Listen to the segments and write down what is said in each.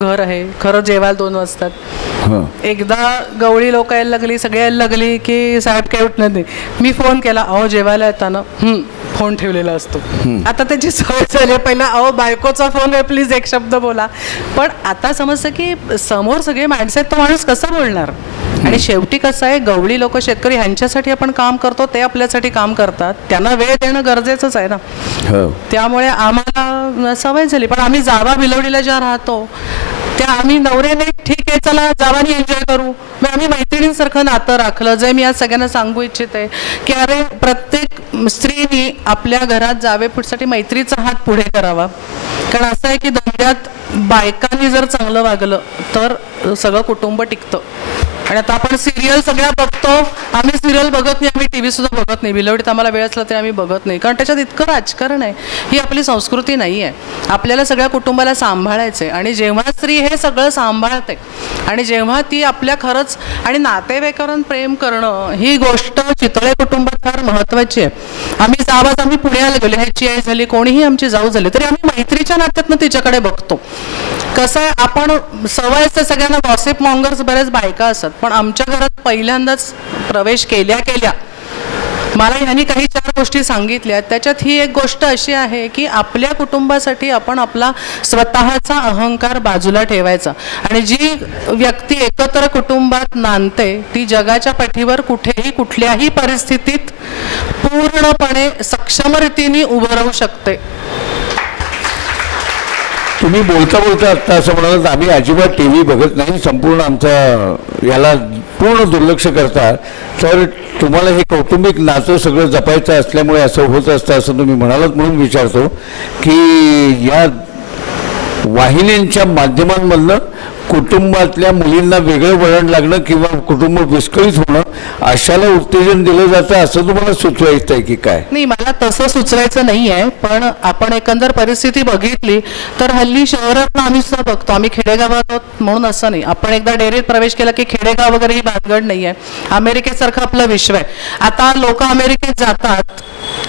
घर आहे खरं, जेवायला 2 वाजतात. एकदा गवळी लोक यायला लागली, सगळे यायला लागली की साहेब काही उठणार नाही. मी फोन केला, अहो जेवायला येताना फोन ठेवलेला असतो. आता त्याची सवय झाली. पहिला अहो बायकोचा फोन आहे, प्लीज एक शब्द बोला. पण आता समजतं की समोर सगळे माणसं आहेत, तो माणूस कसा बोलणार. आणि शेवटी कसं आहे, गवळी लोक शेतकरी ह्यांच्यासाठी आपण काम करतो, ते आपल्यासाठी काम करतात, त्यांना वेळ देणं गरजेचंच आहे ना. त्यामुळे आम्हाला सवय झाली. पण आम्ही जावा भिलवडीला ज्या राहतो त्या आम्ही नवऱ्याने ठीक आहे चला जावानी एन्जॉय करू, मग आम्ही मैत्रिणींसारखं नातं राखलं. जे मी आज सगळ्यांना सांगू इच्छिते की अरे प्रत्येक स्त्रीने आपल्या घरात जावेपुढसाठी मैत्रीचा हात पुढे करावा. कारण असं आहे की धंद्यात बायकांनी जर चांगलं वागलं तर सगळं कुटुंब टिकतं. आणि आता आपण सिरियल सगळ्या बघतो, आम्ही सिरियल बघत नाही, आम्ही टीव्ही सुद्धा बघत नाही. भिलवडीत आम्हाला वेळ असला तरी आम्ही बघत नाही, कारण त्याच्यात इतकं राजकारण आहे. ही आपली संस्कृती नाही आहे. आपल्याला सगळ्या कुटुंबाला सांभाळायचं आहे. आणि जेव्हा स्त्री हे सगळं सांभाळते आणि जेव्हा ती आपल्या खरंच आणि नातेवाईकांवर प्रेम करणं ही गोष्ट चितळे कुटुंबात फार महत्त्वाची आहे. आम्ही पुण्याला गेलो, ह्याची आई झाली, कोणीही आमची जाऊ झाली, तरी आम्ही मैत्रीच्या नात्यातनं तिच्याकडे बघतो. कसं आहे, आपण सवय असते सगळ्यांना, गॉसिप मॉंगर्स बऱ्याच बायका असतात, पण आमच्या घरात पहिल्यांदाच प्रवेश केल्या मला ह्यांनी काही 4 गोष्टी सांगितल्या. त्याच्यात ही एक गोष्ट अशी आहे की आपल्या कुटुंबासाठी आपण आपला स्वतःचा अहंकार बाजूला ठेवायचा. आणि जी व्यक्ती एकत्र कुटुंबात नांदते ती जगाच्या पाठीवर कुठेही कुठल्याही परिस्थितीत पूर्णपणे सक्षम रीतीने उभं राहू शकते. तुम्ही बोलता बोलता आत्ता असं म्हणाल आम्ही अजिबात टीव्ही बघत नाही, संपूर्ण आमचा याला पूर्ण दुर्लक्ष करता, तर तुम्हाला हे कौटुंबिक नातं सगळं जपायचं असल्यामुळे असं होत असतं असं तुम्ही म्हणालात. म्हणून विचारतो की या वाहिन्यांच्या माध्यमांमधनं कुटुंबातल्या मुलींना वेगळं वळण लागणं किंवा कुटुंब विस्कळीत होणं अशाला उत्तेजन दिलं जातं असं तुम्हाला सुचवायचं आहे की काय? नाही, मला तसं सुचवायचं नाही आहे. पण आपण एकंदर परिस्थिती बघितली तर हल्ली शहरात आम्ही सुद्धा बघतो, आम्ही खेडेगावात आहोत म्हणून असं नाही. आपण एकदा डेअरीत प्रवेश केला की खेडेगाव वगैरे ही भानगड नाही आहे. अमेरिकेसारखं आपला विश्व आहे. आता लोक अमेरिकेत जातात,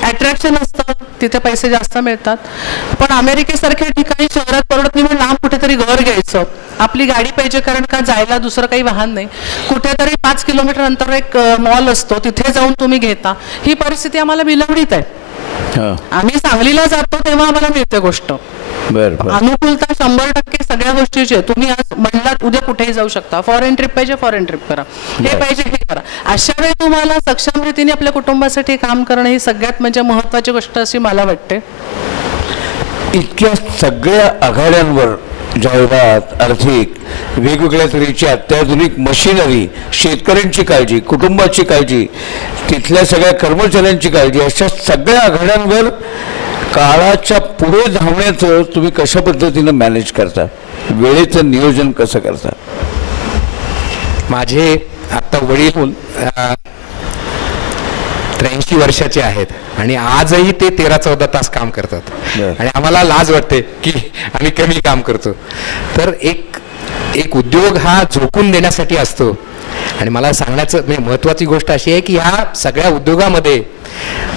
अट्रॅक्शन असतं, तिथे पैसे जास्त मिळतात. पण अमेरिकेसारख्या ठिकाणी शहरात परवडत नाही म्हणून लांब कुठेतरी घर घ्यायचं, आपली गाडी पाहिजे कारण का जायला दुसरं काही वाहन नाही, कुठेतरी 5 किलोमीटर अंतर एक मॉल असतो, तिथे जाऊन तुम्ही घेता. ही परिस्थिती आम्हाला भिलवडीत आहे. आम्ही सांगलीला जातो तेव्हा आम्हाला मिळते गोष्ट. अनुकूलता 100% सगळ्या गोष्टीची आहे. तुम्ही आज म्हणलात उद्या कुठेही जाऊ शकता, फॉरेन ट्रिप पाहिजे फॉरेन ट्रिप करा, हे पाहिजे हे करा. अशा वेळी तुम्हाला सक्षम रीतीने आपल्या कुटुंबासाठी काम करणं ही सगळ्यात म्हणजे महत्त्वाची गोष्ट अशी मला वाटते. इतक्या सगळ्या आघाड्यांवर जाहिरात, आर्थिक वेगवेगळ्या तऱ्हेची अत्याधुनिक मशिनरी, शेतकऱ्यांची काळजी, कुटुंबाची काळजी, तिथल्या सगळ्या कर्मचाऱ्यांची काळजी, अशा सगळ्या आघाड्यांवर काळाच्या पुढे धावण्याचं तुम्ही कशा पद्धतीनं मॅनेज करता, वेळेचं नियोजन कसं करता? माझे आता वडील 83 वर्षाचे आहेत आणि आजही ते 13-14 तास काम करतात. आणि आम्हाला लाज वाटते की आम्ही कमी काम करतो. तर एक उद्योग हा झोकून देण्यासाठी असतो. आणि मला सांगण्याचं म्हणजे महत्त्वाची गोष्ट अशी आहे की ह्या सगळ्या उद्योगामध्ये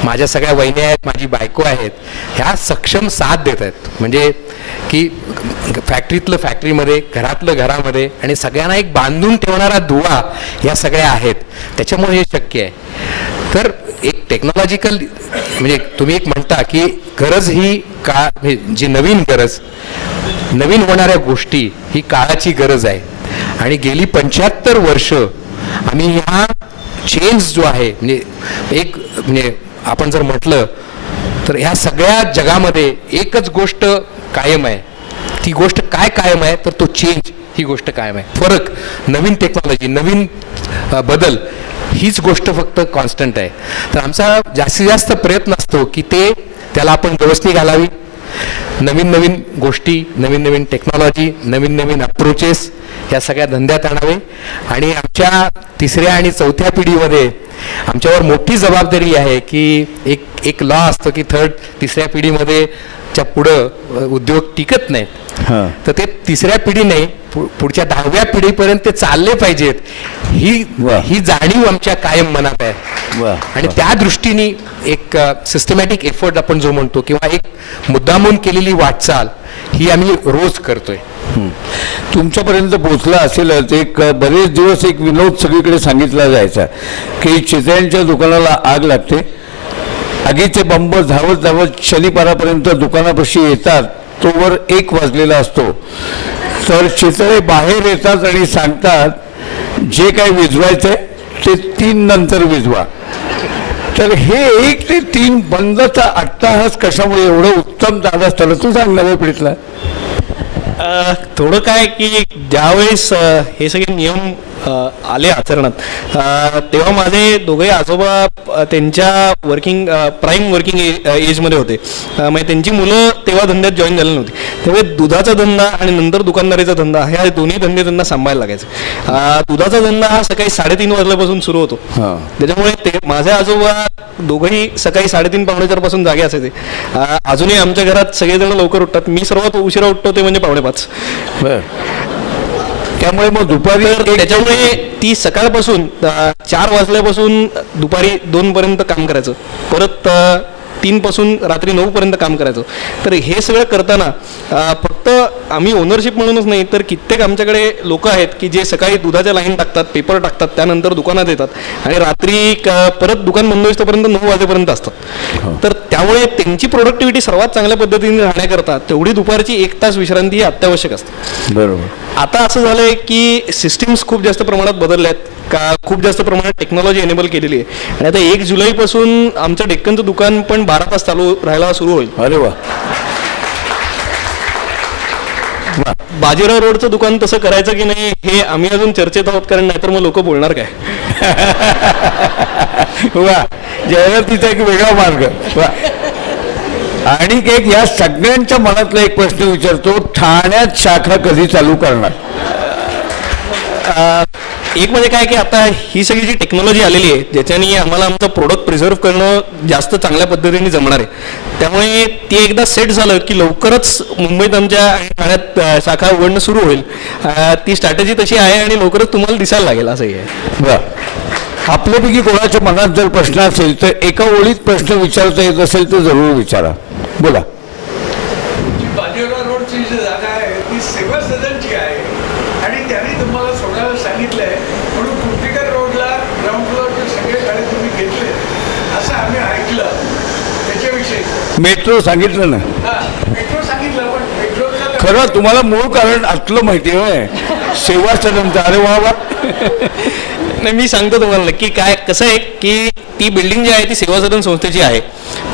माझ्या सगळ्या वहिनी आहेत, माझी बायको आहेत, ह्या सक्षम साथ देत आहेत. म्हणजे की फॅक्टरीतलं फॅक्टरीमध्ये, घरातलं घरामध्ये, आणि सगळ्यांना एक बांधून ठेवणारा दुवा ह्या सगळ्या आहेत. त्याच्यामुळे हे शक्य आहे. तर एक टेक्नॉलॉजिकल म्हणजे तुम्ही एक म्हणता की गरज ही जी नवीन गरज, नवीन होणाऱ्या गोष्टी ही काळाची गरज आहे. आणि गेली 75 वर्ष आम्ही ह्या चेंज जो आहे म्हणजे आपण जर म्हटलं तर ह्या सगळ्या जगामध्ये एकच गोष्ट कायम आहे. ती गोष्ट काय कायम आहे तर तो चेंज ही गोष्ट कायम आहे. फरक, नवीन टेक्नॉलॉजी, नवीन बदल हीच गोष्ट फक्त कॉन्स्टंट आहे. तर आमचा जास्तीत जास्त प्रयत्न असतो की त्याला आपण गवसणी घालावी, नवीन नवीन गोष्टी, नवीन नवीन टेक्नॉलॉजी, नवीन नवीन अप्रोचेस या सगळ्या धंद्यात आणावे. आणि आमच्या 3ऱ्या आणि 4थ्या पिढीमध्ये आमच्यावर मोठी जबाबदारी आहे की एक लॉ असतो की 3ऱ्या पिढीमध्ये च्या पुढं उद्योग टिकत नाहीत. तर ते 3ऱ्या पिढीने पुढच्या 10व्या पिढीपर्यंत ते चालले पाहिजेत ही जाणीव आमच्या कायम मनात आहे. आणि त्या दृष्टीने एक सिस्टमॅटिक एफर्ट आपण जो म्हणतो किंवा एक मुद्दामून केलेली वाटचाल ही आम्ही रोज करतोय. तुमच्यापर्यंत पोचला असेलच. एक बरेच दिवस एक विनोद सगळीकडे सांगितला जायचा की चितळ्यांच्या दुकानाला आग लागते, आगीचे बंब धावत धावत शनिवारापर्यंत दुकानापाशी येतात, तोवर 1 वाजलेला असतो. तर चितळे बाहेर येतात आणि सांगतात जे काय विझवायचंय ते 3 नंतर विझवा. तर हे 1 ते 3 बंदचा अट्टाहास कशामुळे एवढं उत्तम दादा असताना तू सांग नव्या पिढीतला. थोडं काय की ज्यावेळेस हे सगळे नियम आले आचरणात, तेव्हा माझे दोघे आजोबा त्यांच्या प्राईम वर्किंग एजमध्ये होते. म्हणजे त्यांची मुलं तेव्हा धंद्यात जॉईन झाले नव्हती. त्यामुळे दुधाचा धंदा आणि नंतर दुकानदारीचा धंदा ह्या दोन्ही धंदे त्यांना सांभाळायला लागायचे. दुधाचा धंदा हा सकाळी 3:30 वाजल्यापासून सुरू होतो. त्याच्यामुळे ते माझे आजोबा दोघंही सकाळी 3:30 पावणे 4 पासून जागे असायचे. अजूनही आमच्या घरात सगळेजण लवकर उठतात. मी सर्वात उशिरा उठतो ते म्हणजे 4:45. त्यामुळे मग दुपारी त्याच्यामुळे ती सकाळपासून 4 वाजल्यापासून दुपारी 2 पर्यंत काम करायचं, परत 3 पासून रात्री 9 पर्यंत काम करायचं. तर हे सगळं करताना फक्त आम्ही ओनरशिप म्हणूनच नाही तर कित्येक आमच्याकडे लोक आहेत की जे सकाळी दुधाच्या लाईन टाकतात, पेपर टाकतात, त्यानंतर दुकानात येतात आणि रात्री परत दुकान बंद होईपर्यंत 9 वाजेपर्यंत असतात. तर त्यामुळे त्यांची प्रोडक्टिव्हिटी सर्वात चांगल्या पद्धतीने राहण्याकरता तेवढी दुपारची 1 तास विश्रांती ही अत्यावश्यक असते. बरोबर. आता असं झालंय की सिस्टीम्स खूप जास्त प्रमाणात बदलल्या आहेत, का खूप जास्त प्रमाणात टेक्नॉलॉजी एनेबल केलेली आहे. आणि आता 1 जुलैपासून आमचं डेक्कनचं दुकान पण 12 तास चालू राहायला सुरू होईल. अरे वा. बाजीराव रोडचं दुकान तसं करायचं की नाही हे आम्ही अजून चर्चेत आहोत, कारण नाहीतर मग लोक बोलणार काय. वा, जाहिरातीचा एक वेगळा मार्ग. वा. आणि एक या सगळ्यांच्या मनातला एक प्रश्न विचारतो, ठाण्यात शाखा कधी चालू करणार? एक म्हणजे काय की आता ही सगळी जी टेक्नॉलॉजी आलेली आहे ज्याच्याने आम्हाला आमचं प्रोडक्ट प्रिझर्व्ह करणं जास्त चांगल्या पद्धतीने जमणार आहे. त्यामुळे ते एकदा सेट झालं की लवकरच मुंबईत आमच्या ठाण्यात शाखा उघडणं सुरू होईल. ती स्ट्रॅटेजी तशी आहे आणि लवकरच तुम्हाला दिसायला लागेल असंही आहे. वा. आपल्यापैकी कोणाच्या मनात जर प्रश्न असेल तर एका ओळीत प्रश्न विचारता येत असेल तर जरूर विचारा. बोला. बाजीराव रोडची जी जागा आहे ती सेवा सदनची आहे आणि त्यांनी तुम्हाला सोडायला सांगितलंय, म्हणून कुर्तीकर रोडला ग्राउंड फ्लोअरचे सगळे गाडी तुम्ही घेतले असं आम्ही ऐकलं. त्याच्याविषयी मेट्रो सांगितलं ना. मेट्रो सांगितलं, पण मेट्रोचं खरं तुम्हाला मूळ कारण असलं माहिती आहे सेवा सदनचं. अरे वा वा. नाही, मी सांगतो तुम्हाला नक्की काय कसं आहे की ती बिल्डिंग जी आहे ती सेवा सदन संस्थेची आहे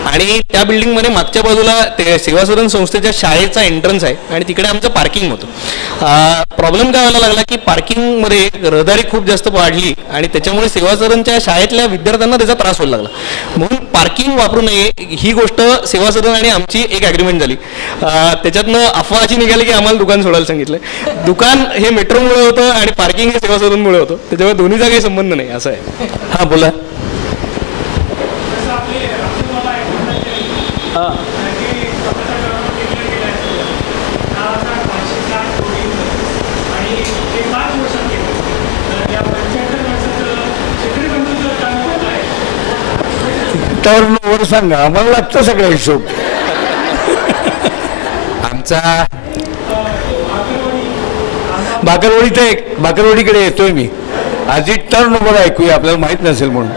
आणि त्या बिल्डिंगमध्ये मागच्या बाजूला ते सेवा सदन संस्थेच्या शाळेचा एंट्रन्स आहे आणि तिकडे आमचं पार्किंग होतं. प्रॉब्लेम काय व्हायला लागला की पार्किंगमध्ये रहदारी खूप जास्त वाढली आणि त्याच्यामुळे सेवा सदनच्या शाळेतल्या विद्यार्थ्यांना त्याचा त्रास व्हायला लागला. म्हणून पार्किंग वापरू नये ही गोष्ट सेवा सदन आणि आमची एक ॲग्रीमेंट झाली. त्याच्यातनं अफवा अशी निघाली की आम्हाला दुकान सोडायला सांगितलं. दुकान हे मेट्रोमुळे होतं आणि पार्किंग हे सेवा सदनमुळे होतं, त्याच्यामुळे दोन्हीचा काही संबंध नाही असं आहे. हां बोला. टर्नओव्हर सांगा, आम्हाला लागतं सगळा हिशोब. आमचा बाकरवाडीकडे येतोय मी. आधी टर्नओव्हर ऐकूया, आपल्याला माहित नसेल म्हणून.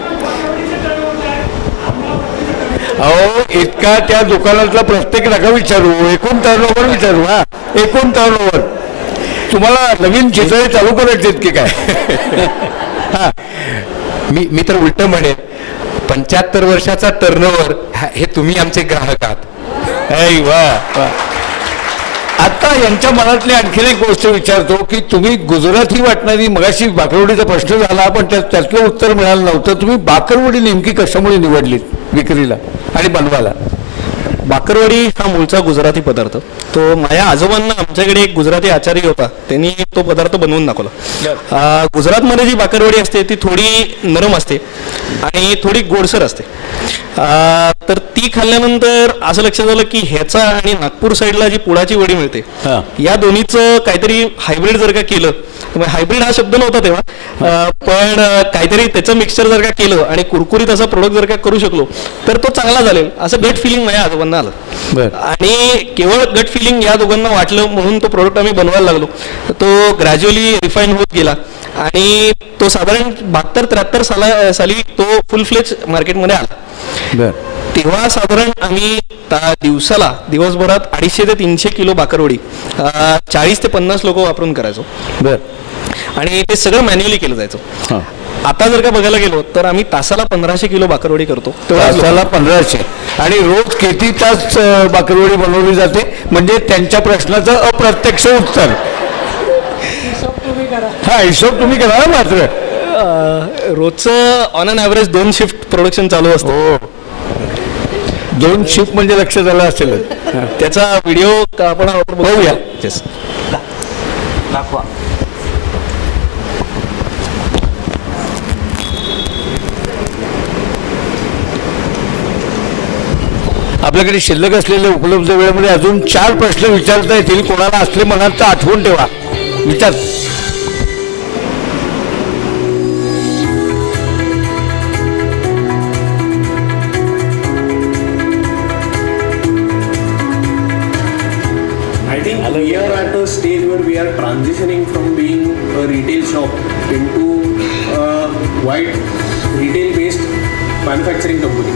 अहो इतका त्या दुकानातला प्रत्येक नका विचारू, एकूण टर्नओव्हर विचारू. हा, एकूण टर्नओव्हर. तुम्हाला नवीन चितळे चालू करायचे की काय? हा, मी तर उलट म्हणेन 75 वर्षाचा टर्नओव्हर हे तुम्ही आमचे ग्राहक आहात. वा. आता यांच्या मनातली आणखीन एक गोष्ट विचारतो की तुम्ही गुजराती वाटणारी, मगाशी बाकरवडीचा प्रश्न झाला पण त्यातलं उत्तर मिळालं नव्हतं. तुम्ही बाकरवडी नेमकी कशामुळे निवडलीत विक्रीला आणि बनवायला? बाकरवडी हा मूळचा गुजराती पदार्थ. तो माझ्या आजोबांना आमच्याकडे एक गुजराती आचारी होता, त्यांनी तो पदार्थ बनवून दाखवला. गुजरातमध्ये जी बाकरवडी असते ती थोडी नरम असते आणि थोडी गोडसर असते. तर ती खाल्ल्यानंतर असं लक्षात आलं की ह्याचा आणि नागपूर साईडला जी पुडाची वडी मिळते या दोन्हीचं काहीतरी हायब्रिड जर का केलं, हायब्रिड हा शब्द नव्हता तेव्हा, पण काहीतरी त्याचं मिक्सचर जर का केलं आणि कुरकुरीत असा प्रोडक्ट जर का करू शकलो तर तो चांगला झालेल असं गट फिलिंग माझ्या आजोबांना आलं. आणि केवळ गट फिलिंग या दोघांना वाटलं म्हणून तो प्रोडक्ट आम्ही बनवायला लागलो. तो ग्रॅज्युअली रिफाईन होत गेला आणि तो साधारण 72-73 साली तो फुल फ्लेज मार्केटमध्ये आला. तेव्हा साधारण आम्ही दिवसभरात 250 ते 300 किलो बाकरवडी 40 ते 50 लोक वापरून करायचो. आणि ते सगळं मॅन्युअली केलं जायचं. आता जर का बघायला गेलो तर आम्ही तासाला 1500 किलो बाकरवडी करतो. तासाला 1500. आणि रोज किती तास बाकरवडी बनवली जाते, म्हणजे त्यांच्या प्रश्नाचं अप्रत्यक्ष उत्तर. हा हिशोब तुम्ही करा. मात्र रोजचं on an average 2 shift production चालू असतं. 2 शिफ्ट म्हणजे लक्षात आलं असेल. त्याचा व्हिडिओ आपण बघूया. दाखवा. आपल्याकडे शिल्लक असलेल्या उपलब्ध वेळेमध्ये अजून 4 प्रश्न विचारता येतील. कोणाला असले मनात तर आठवून ठेवा, विचार. We are at a stage where we are transitioning from being a retail shop into a wide retail-based manufacturing company.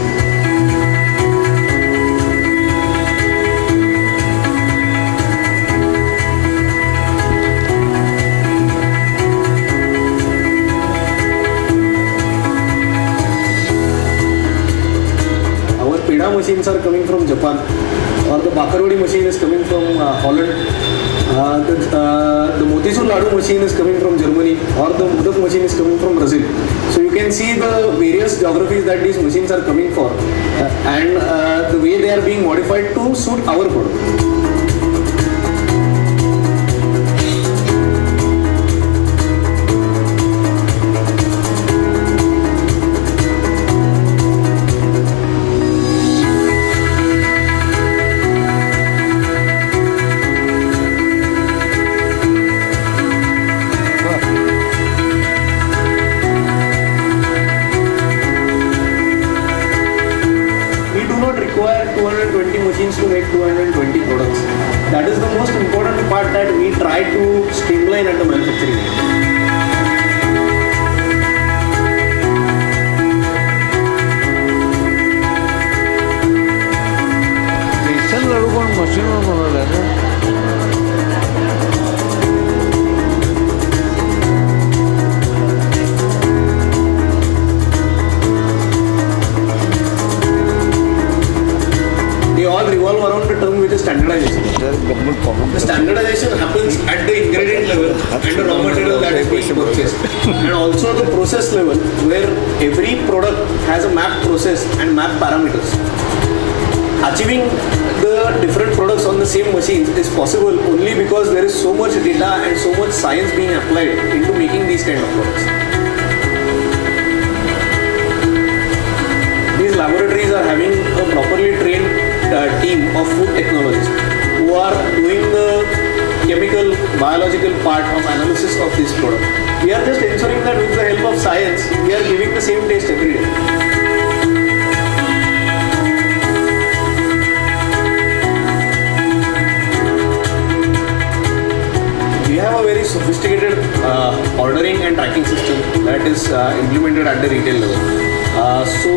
Our peda machines are coming from Japan, or the bakarwadi machine is coming from Holland. The motisur ladu machine is coming from Germany, or the modak machine is coming from Brazil. So you can see the various geographies that these machines are coming for, and the way they are being modified to suit our product. To make 220 products. That is the most important part that we try to streamline at the manufacturing. बेसन लाडू पण मशीनवर बनवलं. All revolve around the term which is standardization. The standardization happens at the ingredient level and the raw material that is being purchased, and also the process level where every product has a mapped process and mapped parameters. Achieving the different products on the same machines is possible only because there is so much data and so much science being applied into making these kind of products. These laboratories are having a properly trained team of food technologists who are doing the chemical, biological part of analysis of this product. We are just ensuring that with the help of science, we are giving the same taste every day. We have a very sophisticated ordering and tracking system that is implemented at the retail level. So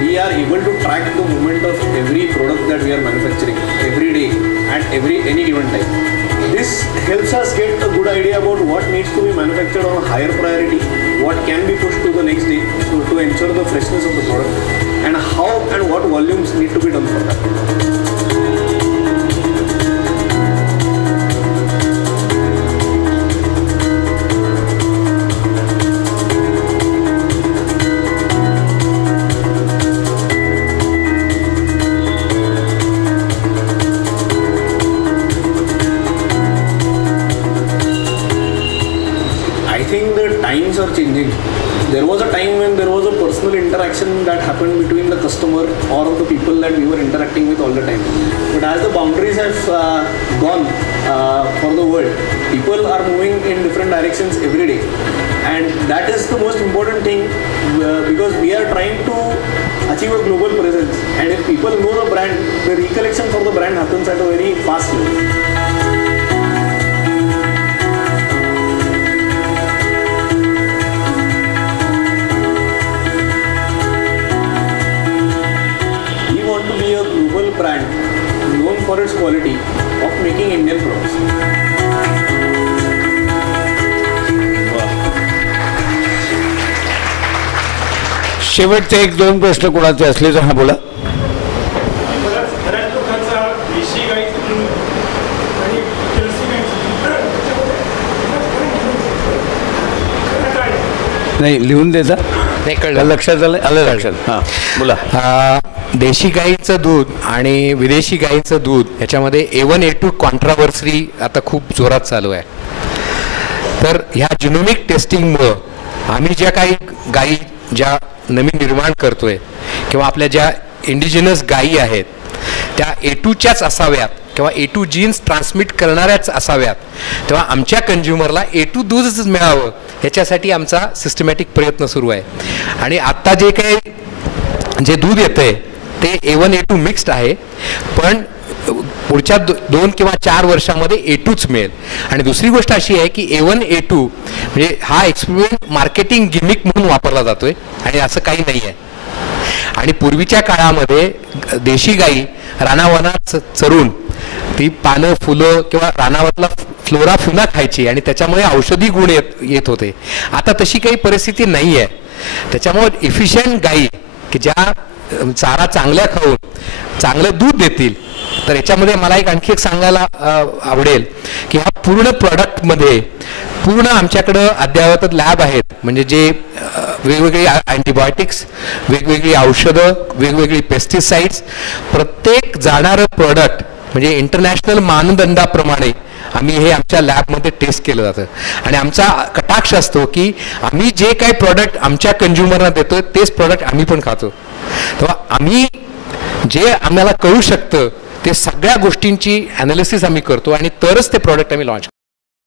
we are able to track the movement of every product that we are manufacturing every day at any given time. This helps us get a good idea about what needs to be manufactured on a higher priority, what can be pushed to the next day to ensure the freshness of the product, and how and what volumes need to be done for that. Times are changing. there was a time when there was a personal interaction that happened between the customer or the people that we were interacting with all the time. But as the boundaries have gone for the world, people are moving in different directions every day. And that is the most important thing because we are trying to achieve a global presence. And if people know the brand, the recollection for the brand happens at a very fast level. We want to be a global brand known for its quality of making Indian products. शेवटचे 1-2 प्रश्न कोणाचे असले तर हा बोला. बऱ्याच लोकांचा देशी गाईचं दूध आणि जर्सी गाईचं नाही लिहून देता नाही कळलं, लक्षात आलं लक्षात. हां बोला. देशी गाईचं दूध आणि विदेशी गाईचं दूध याच्यामध्ये A1 A2 कॉन्ट्रावर्सी आता खूप जोरात चालू आहे. तर ह्या जिनोमिक टेस्टिंगमुळं आम्ही ज्या काही गायी ज्या नवीन निर्माण करतोय किंवा आपल्या ज्या इंडिजिनस गायी आहेत त्या A2च्याच असाव्यात किंवा A2 जीन्स ट्रान्समिट करणाऱ्याच असाव्यात, तेव्हा आमच्या कंझ्युमरला A2 दूधच मिळावं ह्याच्यासाठी आमचा सिस्टमॅटिक प्रयत्न सुरू आहे. आणि आत्ता जे काही जे दूध येतं आहे ते A1 A2 मिक्स्ड आहे, पण पुढच्या 2 किंवा 4 वर्षामध्ये A2च मिळेल. आणि दुसरी गोष्ट अशी आहे की A1 A2 म्हणजे हा एक्सपेरिमेंट मार्केटिंग गिमिक म्हणून वापरला जातोय आणि असं काही नाही आहे. आणि पूर्वीच्या काळामध्ये देशी गाई रानावनात चरून ती पानं फुलं किंवा रानावरला फ्लोरा फ्युना खायची आणि त्याच्यामुळे औषधी गुण येत होते. आता तशी काही परिस्थिती नाही आहे. त्याच्यामुळे इफिशियंट गाई की ज्या चारा चांगल्या खाऊन चांगलं दूध देतील. तर याच्यामध्ये मला आणखी एक सांगायला आवडेल की ह्या पूर्ण प्रॉडक्टमध्ये पूर्ण आमच्याकडं अद्ययावत लॅब आहेत, म्हणजे जे वेगवेगळी अँटीबायोटिक्स, वेगवेगळी औषधं, वेगवेगळी पेस्टिसाइड्स, प्रत्येक जाणारं प्रॉडक्ट म्हणजे इंटरनॅशनल मानदंडाप्रमाणे आम्ही हे आमच्या लॅबमध्ये टेस्ट केलं जातं. आणि आमचा कटाक्ष असतो की आम्ही जे काही प्रॉडक्ट आमच्या कंझ्युमरना देतो तेच प्रॉडक्ट आम्ही पण खातो. तेव्हा आम्ही जे आम्हाला कळू शकतं ते सगळ्या गोष्टींची ॲनालिसिस आम्ही करतो आणि तरच ते प्रॉडक्ट आम्ही लॉन्च करतो.